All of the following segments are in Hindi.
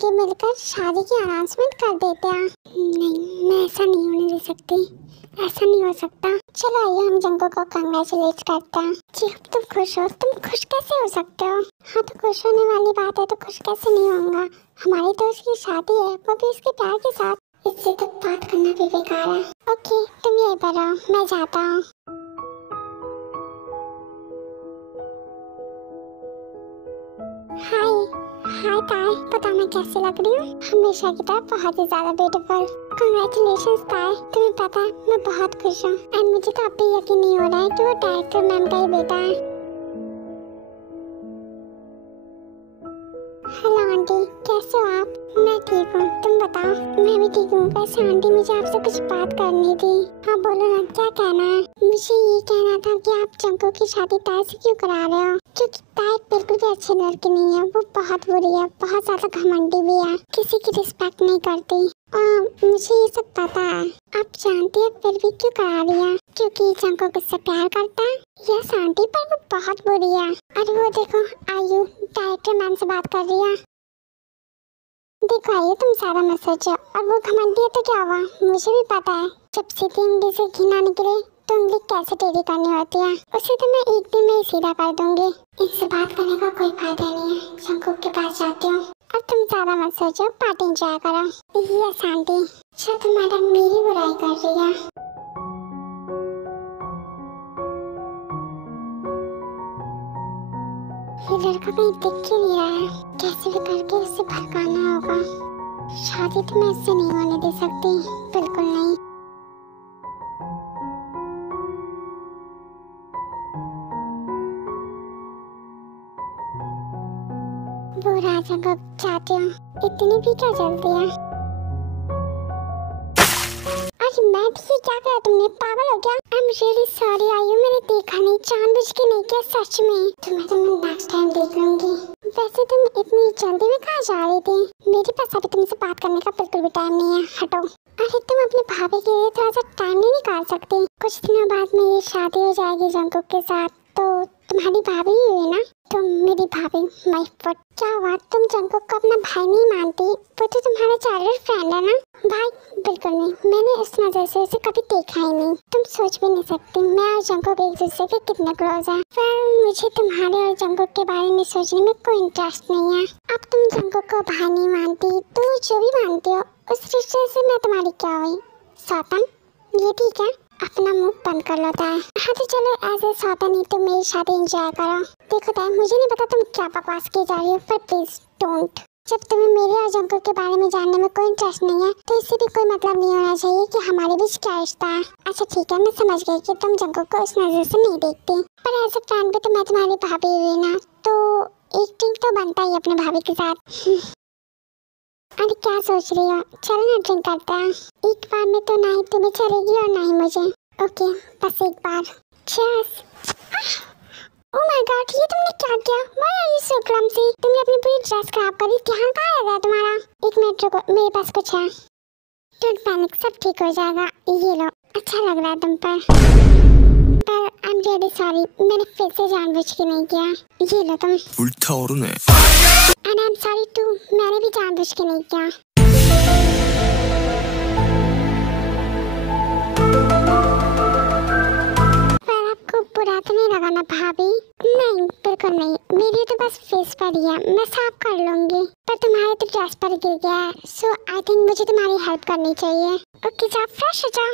के मिलकर शादी की अनाउंसमेंट कर देते हैं। नहीं, मैं ऐसा नहीं होने दे सकती, ऐसा नहीं हो सकता। चलो आइए हम जंगो को कांग्रेचुलेट करते हैं। जी अब तुम खुश हो, तुम खुश कैसे हो सकते हो? हाँ तो खुश होने वाली बात है, तो खुश कैसे नहीं होऊंगा? हमारी तो उसकी शादी है, वो भी उसके प्यार के साथ, इससे तो बात करना भी बेकार है। ओके तुम यहीं पर रहो, मैं जाता हूँ। हाय ताई, पता मैं कैसी लग रही हूँ? हमेशा की तरह बहुत ही ज्यादा ब्यूटीफुल। कांग्रेचुलेशंस ताई, तुम्हें पता है मैं बहुत खुश हूँ। एंड मुझे तो अब भी यकीन नहीं हो रहा है कि वो डायरेक्टर मैम का ही बेटा है। हेलो आंटी, कैसे हो आप? मैं ठीक हूँ, तुम बताओ? मैं भी ठीक हूँ। वैसे आंटी मुझे आपसे कुछ बात करनी थी। हाँ बोलो ना, क्या कहना है? मुझे ये कहना था कि आप जंगो की शादी ताई से क्यों करा रहे हो? क्योंकि ताई बिल्कुल भी अच्छी लड़की नहीं है, वो बहुत बुरी है, बहुत ज्यादा घमंडी भी है, किसी की रिस्पेक्ट नहीं करती। मुझे ये सब पता है, आप जानती है, फिर भी क्यों करा रही है? क्योंकि जंगो मुझसे प्यार करता है। यस आंटी, पर वो बहुत बुरी है। अरे वो देखो आयु डायरेक्टर मैम से बात कर रही है। देखो आइए, तुम ज्यादा मत सोचो। और वो घमंडी है तो क्या हुआ? मुझे भी पता है, जब सीधी उंगली से घी ना निकले तो उंगली कैसे टेढ़ी करनी होती है। उसे तो मैं एक दिन में ही सीधा कर दूंगी। इनसे बात करने का कोई फायदा नहीं है। जंगो के पास जाती हूँ। अब तुम ज्यादा मत सोचो, पार्टी एंजॉय करो। Yes aunty. अच्छा तो मैडम मेरी बुराई कर रही है। ये लड़का कहीं दिख क्यों नहीं रहा है? कैसे भी करके उसे भड़काना होगा। शादी तो मैं इससे नहीं होने दे सकती, बिल्कुल नहीं। वो राजा को चाहती हूँ, इतनी भी क्या जल्दी है? अरे मैं भी क्या करा तुमने? पागल हो क्या? आई एम रियली सॉरी आयु, मैंने देखा नहीं, जानबूझ के नहीं किया सच में। तुम्हें नेक्स्ट टाइम देख लूंगी। वैसे तुम इतनी जल्दी में कहाँ जा रही थी? मेरे पास अभी तुमसे बात करने का बिल्कुल भी टाइम नहीं है, हटो। अरे तुम अपने भाभी के लिए थोड़ा सा टाइम नहीं निकाल सकती? कुछ दिनों बाद मेरी शादी हो जाएगी जंगो के साथ, तो तुम्हारी भाभी ही हुई ना? तुम मेरी भाभी, माय फुट। क्या हुआ, तुम जंगो को अपना भाई नहीं मानती? वो तो तुम्हारा चाइल्डहुड फ्रेंड है ना? भाई बिल्कुल नहीं, मैंने इस नजर से उसे कभी देखा ही नहीं। तुम सोच भी नहीं सकती मैं और जंगो एक दूसरे के कितने क्लोज हैं। पर मुझे तुम्हारे और जंगो के बारे में सोचने में कोई इंटरेस्ट नहीं है। अब तुम जंगो को भाई नहीं मानती तो जो भी मानती हो, उस रिश्ते से मैं तुम्हारी क्या हुई? सौतन? ये ठीक है, अपना मुंह बंद कर लेता है। हाँ तो चलो ऐसे सौतन ही तुम मेरी शादी एंजॉय करो। देखो ताई, मुझे नहीं पता तुम क्या बकवास की जा रही हो, पर प्लीज डोंट। जब तुम्हें मेरे और जंगो के बारे में जानने में कोई इंटरेस्ट नहीं है, तो इससे भी कोई मतलब नहीं होना चाहिए कि हमारे बीच क्या रिश्ता है। अच्छा ठीक है, मैं समझ गई कि तुम जंगो को उस नजर से नहीं देखती, पर एज अ फ्रेंड भी तो मैं तुम्हारी भाभी हुई ना, तो एक ड्रिंक तो बनता ही अपने भाभी के साथ। अरे क्या सोच रही हो? चलो ना ड्रिंक करते हैं। एक बार में तो ना ही तुम्हें चलेगी और ना ही मुझे। ओके बस एक बार। चीयर्स। ओह माय गॉड, ये तुमने क्या किया? Why are you so clumsy? तुमने अपनी पूरी ड्रेस खराब करी। ध्यान कहाँ रहता है तुम्हारा? एक मिनट रुको, मेरे पास कुछ है। डोंट पैनिक, सब ठीक हो जाएगा। ये लो, अच्छा लग रहा है तुम पर आई एम रियली सॉरी, मैंने फिर से जानबूझ के नहीं किया। ये लो तुम। 불타오르네। And I am sorry too, मैंने भी जानबूझ के नहीं किया। बुरा तो नहीं लगा ना भाभी? नहीं बिल्कुल नहीं, मेरी तो बस फेस पर ही है, मैं साफ कर लूंगी। पर तुम्हारे तो ड्रेस पर गिर गया है, सो आई थिंक मुझे तुम्हारी हेल्प करनी चाहिए। ओके जाओ, फ्रेश हो जाओ।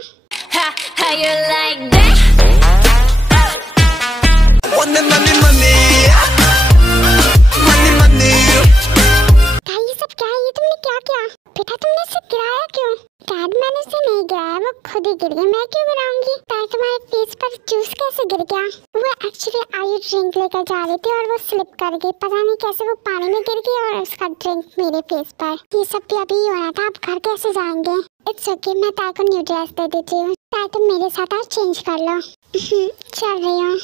How you like that? ये सब क्या है? ये तुमने क्या किया? वो खुद ही गिर गई, मैं क्यों गिराऊंगी? ताकि तुम्हारे फेस पर जूस कैसे गिर गया? वो एक्चुअली आयु ड्रिंक लेकर जा रही थी और वो स्लिप कर गई, पता नहीं कैसे वो पानी में गिर गई और उसका ड्रिंक मेरे फेस पर। ये सब भी अभी होना था, अब घर कैसे जाएंगे? इट्स ओके, मैं ताई को न्यू ड्रेस दे देती हूँ। ताई तुम मेरे साथ और चेंज कर लो। चल रही हूँ।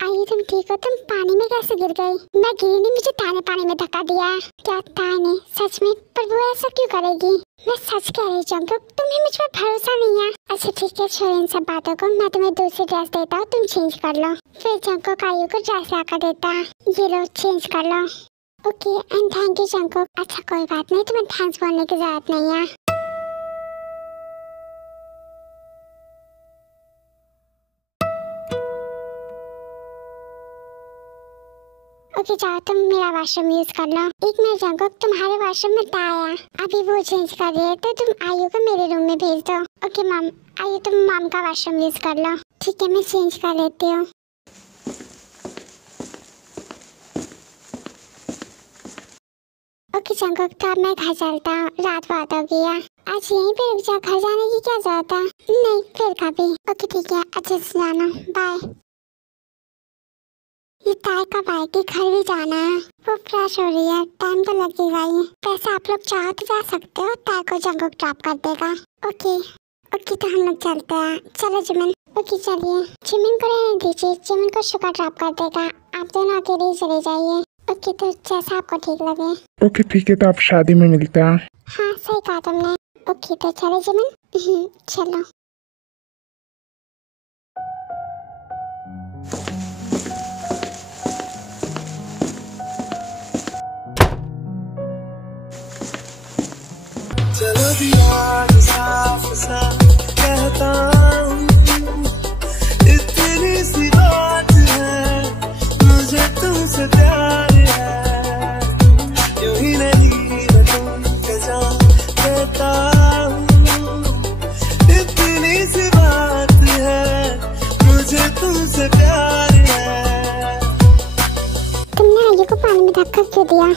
आइए, तुम ठीक हो? तुम पानी में कैसे गिर गई? मैं गिरी नहीं, मुझे ताई ने पानी में धक्का दिया। क्या ताई ने? सच में? पर वो ऐसा क्यों करेगी? मैं सच कह रही हूँ, तुम्हें मुझ पर भरोसा नहीं है। अच्छा ठीक है, छोड़ो इन सब बातों को, मैं तुम्हें दूसरी ड्रेस देता हूँ, तुम चेंज कर लो। फिर जंकुक आयु को ड्रेस ला कर देता। ये लो, चेंज कर लो। Okay and thank you Jungkook. अच्छा कोई बात नहीं, तुम्हें थैंक्स बोलने की जरूरत नहीं है। ओके जाओ, तुम मेरा वॉशरूम यूज कर लो। एक मिनट जंकुक, तुम्हारे वॉशरूम में आया, अभी वो चेंज कर रही है, तो तुम आयु को मेरे रूम में भेज दो। ओके मम, आयु तुम मम का वॉशरूम यूज कर लो। ठीक है, मैं चेंज कर लेती हूँ। ओके जंकुक, तो अब मैं घर चलता हूँ, रात बहुत हो गई है। आज यहीं पे रुक जा, घर जाने की क्या जरूरत है? नहीं, फिर कभी। ओके ठीक है, अच्छे से जाना, बाय। ये ताई कब आएगी? घर भी जाना है। वो फ्रेश हो रही है, टाइम तो लगेगा ही। वैसे आप लोग चाहो तो जा सकते हो, ताई को जंकुक ड्रॉप कर देगा। ओके ओके, तो हम लोग चलते हैं। चलो जिमिन। ओके चलिए, जिमिन को रहने दीजिए, जिमिन को शुगर ड्रॉप कर देगा। आप दोनों अकेले ही चले जाइए। ओके, तो जैसा आपको ठीक लगे। ओके ठीक है, तो आप शादी में मिलते हैं। हाँ सही कहा तुमने। ओके तो चलो जिमिन। चलो। चलो दिया साफ साफ कहता हूँ, इतनी सी बात है, मुझे तुमसे प्यार है। यूं ही नहीं मैं तुमको जान देता हूँ, इतनी सी बात है, मुझे तुमसे प्यार है। तुमने आयु को पानी में धक्का क्यों दिया?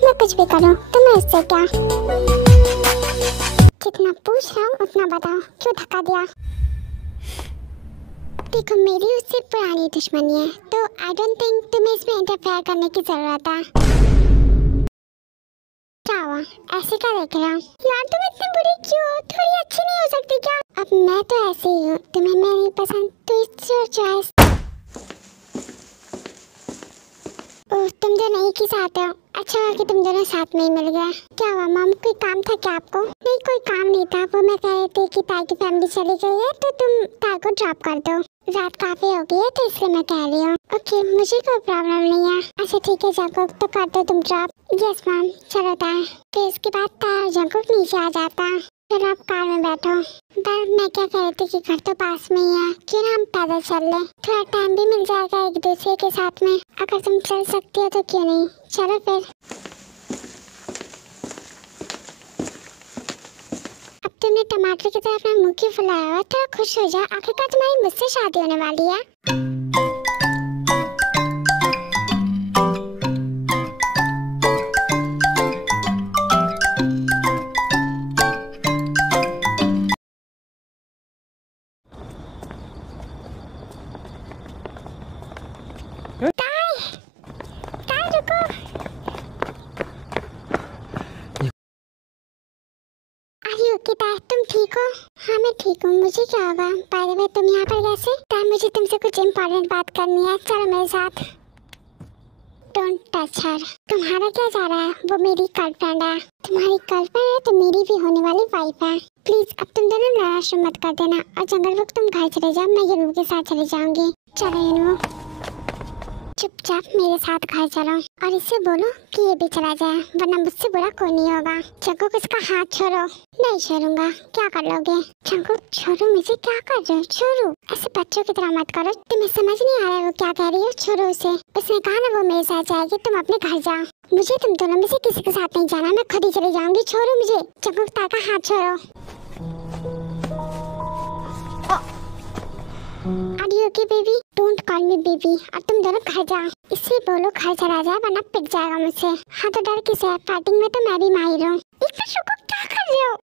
मैं कुछ भी करूं, तुम्हें इससे क्या? जितना पूछ रहा हूँ उतना बताओ, क्यों धक्का दिया? देखो मेरी उससे पुरानी दुश्मनी है, तो आई डोंट थिंक तुम्हें इसमें इंटरफेयर करने की जरूरत है। क्या हुआ? ऐसे क्या देख रहे हो? यार तुम इतनी बुरी क्यों हो? थोड़ी अच्छी नहीं हो सकती क्या? अब मैं तो ऐसे ही हूँ, तुम्हें मैं नहीं पसंद तो इट्स योर चॉइस। तुम दोनों एक ही साथ हो। अच्छा हुआ कि तुम दोनों साथ में ही मिल गए। क्या हुआ मम, कोई काम था क्या आपको? नहीं कोई काम नहीं था, वो मैं कह रही थी कि ताई की फैमिली चली गई है तो तुम ताई को ड्रॉप कर दो। रात काफी हो गई है तो इसलिए मैं कह रही हूँ। ओके मुझे कोई प्रॉब्लम नहीं है। अच्छा ठीक है जंकुक, तो कर दो तुम ड्रॉप। Yes ma'am. चलो ताई। फिर उसके बाद ताई और जंकुक नीचे आ जाता। फिर आप कार में बैठो। पर मैं क्या कह रही थी कि घर तो पास में ही है, क्यों ना हम पैदल चल ले, थोड़ा टाइम भी मिल जाएगा एक दूसरे के साथ में। अगर तुम चल सकती हो तो क्यों नहीं, चलो फिर। अब तुमने टमाटर की तरह अपना मुंह क्यों फुलाया हुआ? थोड़ा खुश हो जाओ, आखिरकार तुम्हारी मुझसे शादी होने वाली है। तुम ठीक हो? हाँ मैं ठीक हूँ, मुझे क्या होगा? बाय द वे तुम यहाँ पर कैसे? टाइम मुझे तुमसे कुछ इम्पोर्टेंट बात करनी है, चलो मेरे साथ। Don't touch her. तुम्हारा क्या जा रहा है? वो मेरी गर्लफ्रेंड है। तुम्हारी गर्लफ्रेंड है तो मेरी भी होने वाली वाइफ है। प्लीज अब तुम दोनों लड़ाई शुरू मत कर देना, और जंगल बुक तुम घर चले जाओ, मैं यूनू के साथ चले जाऊंगी। चलो यूनू चुपचाप मेरे साथ घर चलो, और इससे बोलो कि ये भी चला जाए, वरना मुझसे बुरा कोई नहीं होगा। जंकुक उसका हाथ छोड़ो। नहीं छोड़ूंगा। क्या कर लोगे? जंकुक छोड़ो मुझे, क्या कर रहे हो? छोड़ो, ऐसे बच्चों की तरह मत करो। तुम्हें समझ नहीं आ रहा है वो क्या कह रही है? छोड़ो उसे। उसने कहा ना वो मेरे साथ जाएगी, तुम अपने घर जाओ। मुझे तुम दोनों में से किसी के साथ नहीं जाना, मैं खुद ही चली जाऊंगी। छोड़ो मुझे। जंकुक ताई का हाथ छोड़ो। Are you okay, baby? Don't call me baby. और तुम दोनों घर जाओ, इससे बोलो घर चला जाए वरना पिट जाएगा मुझसे। हाँ तो डर किसे है, फाइटिंग में तो मैं भी माहिर हूँ। एक मिनट रुको, क्या कर रहे हो?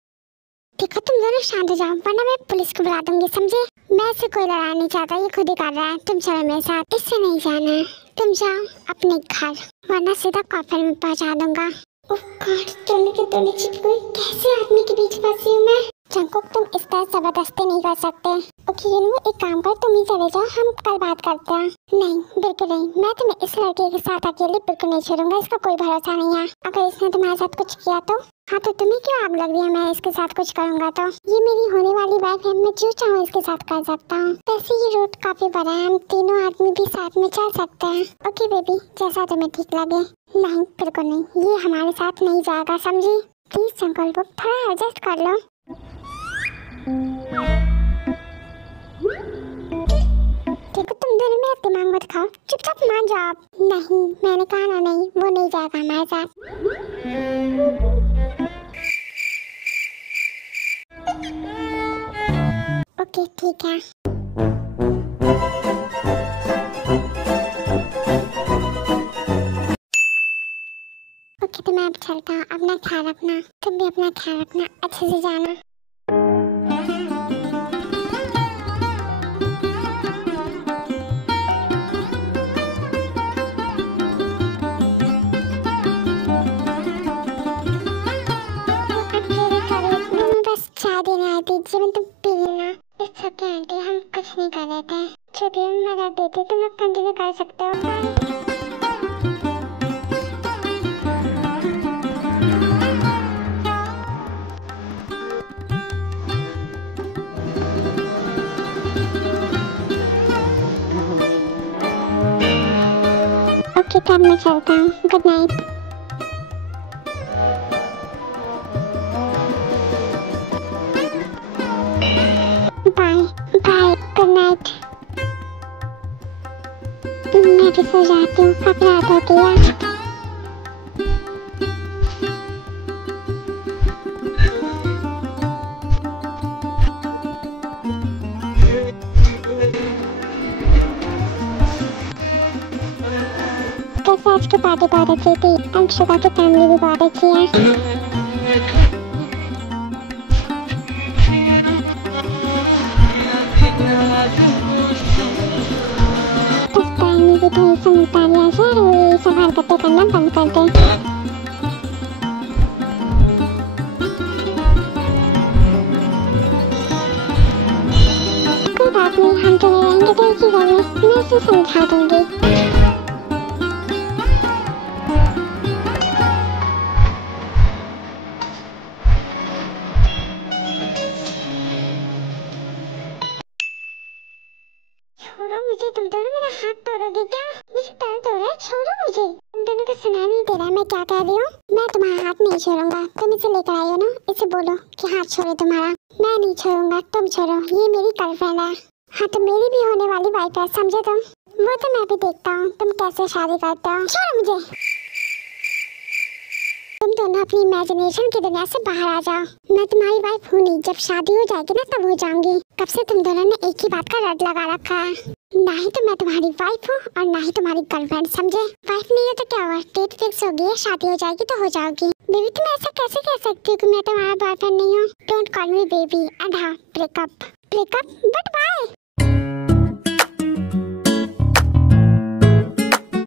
देखो तुम दोनों शांत हो जाओ वरना मैं पुलिस को बुला दूंगी, समझे? मैं इससे कोई लड़ाई नहीं चाहता, ये खुद ही कर रहा है। तुम चलो मेरे साथ, इससे नहीं जाना है। तुम जाओ अपने घर वरना सीधा कॉफर में पहुंचा दूंगा। ओह गॉड, दोनों के दोनों चिप गई। कैसे आदमी के बीच फंसी हूँ मैं? जंकुक तुम इस तरह जबरदस्ती नहीं कर सकते। ओके यूनू, एक काम कर, तुम ही चले जाओ, हम कल बात करते हैं। नहीं बिल्कुल नहीं, मैं तुम्हें इस लड़के के साथ अकेले बिल्कुल नहीं छोड़ूंगा, इसका कोई भरोसा नहीं है। अगर इसने तुम्हारे साथ कुछ किया तो? हाँ तो तुम्हें क्यों आग लग रही है मैं इसके साथ कुछ करूँगा तो? ये मेरी होने वाली वाइफ है, मैं जो चाहूँ इसके साथ कर सकता हूँ। वैसे ये रोड काफी बड़ा है, हम तीनों आदमी भी साथ में चल सकते हैं। ओके बेबी, जैसा तुम्हें ठीक लगे। नहीं बिल्कुल नहीं, ये हमारे साथ नहीं जाएगा, समझी? प्लीज जंगल बुक, थोड़ा एडजस्ट कर लो। देखो तुम दोनों मेरा दिमाग मत खाओ, चुपचाप मान जाओ आप। नहीं मैंने कहा ना, नहीं वो नहीं जाएगा हमारे साथ। ओके ठीक है। ओके तो मैं अब चलता हूँ, अपना ख्याल रखना। तुम भी अपना ख्याल रखना, अच्छे से जाना। जीवन तुम पी लेना। इट्स ओके आंटी, हम कुछ नहीं कर रहे थे। छोटी मैं रख देती, तुम लोग कंटिन्यू कर सकते हो। ओके तब मैं चलता हूँ, good night. Bye bye, good night. मैं भी सो जाती हूँ, काफी रात हो गई है। कैसे आज की पार्टी बहुत अच्छी थी, अंशुका की फैमिली भी बहुत अच्छी है। समझदारी ऐसे ये सब हरकतें करना बंद कर दे। कोई बात नहीं, हम चले रहेंगे तो एक ही घर में, मैं उसे समझा दूंगी। छोड़ो मुझे, तुम दोनों मेरा हाथ तोड़ोगे क्या? मुझे दर्द हो रहा है, छोड़ो मुझे। तुम दोनों को सुनाई नहीं दे रहा मैं क्या कह रही हूँ? मैं तुम्हारा हाथ नहीं छोड़ूंगा। तुम इसे लेकर आई हो ना, इसे बोलो कि हाथ छोड़ो तुम्हारा। मैं नहीं छोड़ूंगा, तुम छोड़ो, ये मेरी गर्लफ्रेंड है। हाँ तो मेरी भी होने वाली वाइफ है, समझे तुम? वो तो मैं भी देखता हूँ तुम कैसे शादी करते हो। छोड़ो मुझे। तुम दोनों अपनी इमेजिनेशन की दुनिया से बाहर आ जाओ। मैं तुम्हारी वाइफ हूँ नहीं, जब शादी हो जाएगी ना तब हो जाऊंगी। कब से तुम दोनों ने एक ही बात का रट लगा रखा है। ना ही तो मैं तुम्हारी वाइफ हूँ और ना ही तुम्हारी गर्लफ्रेंड, समझे? वाइफ नहीं है तो क्या हुआ, डेट फिक्स हो गई है, शादी हो जाएगी तो हो जाओगी। बेबी तुम ऐसा कैसे कह सकती हो कि मैं तुम्हारा बॉयफ्रेंड नहीं हूँ? Don't call me baby and हाँ ब्रेकअप। ब्रेकअप? But why?